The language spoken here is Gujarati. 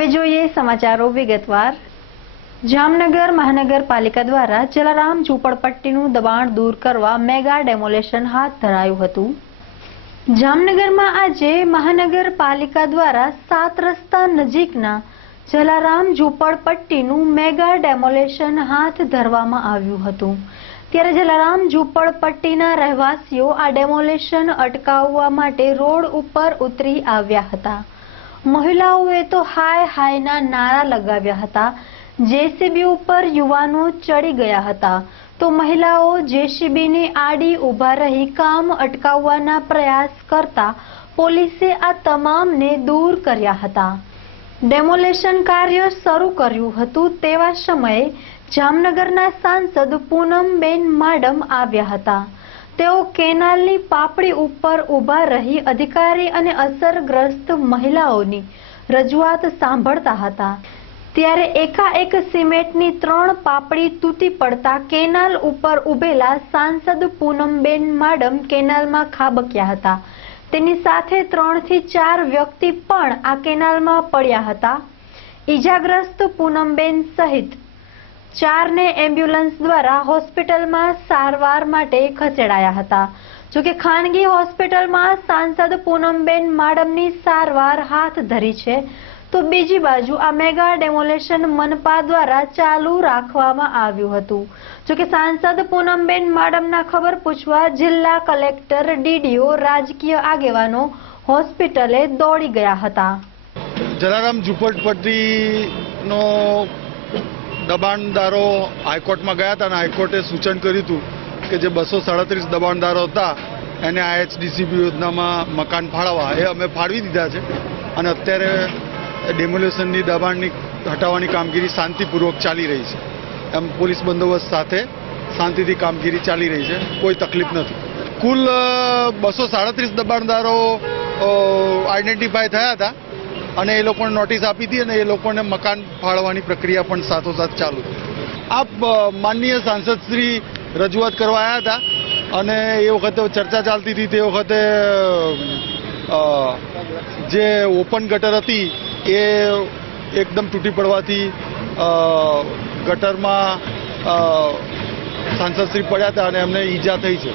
હવે જોઈએ સમાચારો વિગતવાર। જામનગર મહાનગરપાલિકા દ્વારા જલારામ ઝૂંપડપટ્ટીનું દબાણ દૂર કરવા મેગા ડેમોલેશન હાથ ધરાયું હતું। જામનગરમાં આજે મહાનગરપાલિકા દ્વારા 7 રસ્તા નજીકના જલારામ ઝૂંપડપટ્ટીનું મેગા ડેમોલેશન હાથ ધરવામાં આવ્યું હતું। ત્યારે જલારામ ઝૂંપડપટ્ટીના રહેવાસીઓ આ ડેમોલેશન અટકાવવા માટે રોડ ઉપર ઉતરી આવ્યા હતા। મહિલાઓએ તો હાય હાયના નારા લગાવ્યા હતા। જેસીબી ઉપર યુવાનો ચડી ગયા હતા તો મહિલાઓ જેસીબીની આડી ઊભા રહી કામ અટકાવવાના પ્રયાસ કરતા પોલીસે આ તમામને દૂર કર્યા હતા। ડેમોલેશન કાર્ય શરૂ કર્યું હતું તેવા સમયે જામનગરના સાંસદ પૂનમબેન માડમ આવ્યા હતા। તેઓ કેનાલની પાપડી ઉપર ઊભા રહી અધિકારી અને અસરગ્રસ્ત મહિલાઓની રજૂઆત સાંભળતા હતા। ત્યારે એકાએક સિમેન્ટની 3 પાપડી તૂટી પડતા કેનાલ ઉપર ઊભેલા સાંસદ પૂનમબેન માડમ કેનાલમાં ખાબક્યા હતા। તેની સાથે 3 થી 4 વ્યક્તિ પણ આ કેનાલમાં પડ્યા હતા। ઈજાગ્રસ્ત પૂનમબેન સહિત 4 ને એમ્બ્યુલન્સ દ્વારા હોસ્પિટલમાં સારવાર માટે ખસેડાયા હતા। જોકે ખાનગી હોસ્પિટલમાં સાંસદ પૂનમબેન માડમની સારવાર હાથ ધરી છે તો બીજી બાજુ આ મેગા ડેમોલેશન મનપા દ્વારા ચાલુ રાખવામાં આવ્યું હતું। જોકે સાંસદ પૂનમબેન માડમના ખબર પૂછવા જિલ્લા કલેક્ટર ડીડીઓ રાજકીય આગેવાનો હોસ્પિટલે દોડી ગયા હતા। જલારામ ઝૂંપડપટ્ટીનો દબાણદારો હાઈકોર્ટમાં ગયા હતા અને હાઈકોર્ટે સૂચન કર્યું હતું કે જે 237 દબાણદારો હતા એને IHDCP યોજનામાં મકાન ફાળવવા એ અમે ફાળવી દીધા છે અને અત્યારે ડેમોલેશનની દબાણની હટાવવાની કામગીરી શાંતિપૂર્વક ચાલી રહી છે। એમ પોલીસ બંદોબસ્ત સાથે શાંતિથી કામગીરી ચાલી રહી છે, કોઈ તકલીફ નથી। કુલ 237 દબાણદારો આઈડેન્ટિફાય થયા હતા અને એ લોકોને નોટિસ આપી હતી અને એ લોકોને મકાન ફાળવવાની પ્રક્રિયા પણ સાથોસાથ ચાલુ છે। આપ માનનીય સાંસદ શ્રી રજૂઆત કરવા આવ્યા હતા અને એ વખતે ચર્ચા ચાલતી હતી તે વખતે જે ઓપન ગટર હતી એ એકદમ તૂટી પડવાથી ગટરમાં સાંસદ શ્રી પડ્યા હતા અને એમને ઈજા થઈ છે।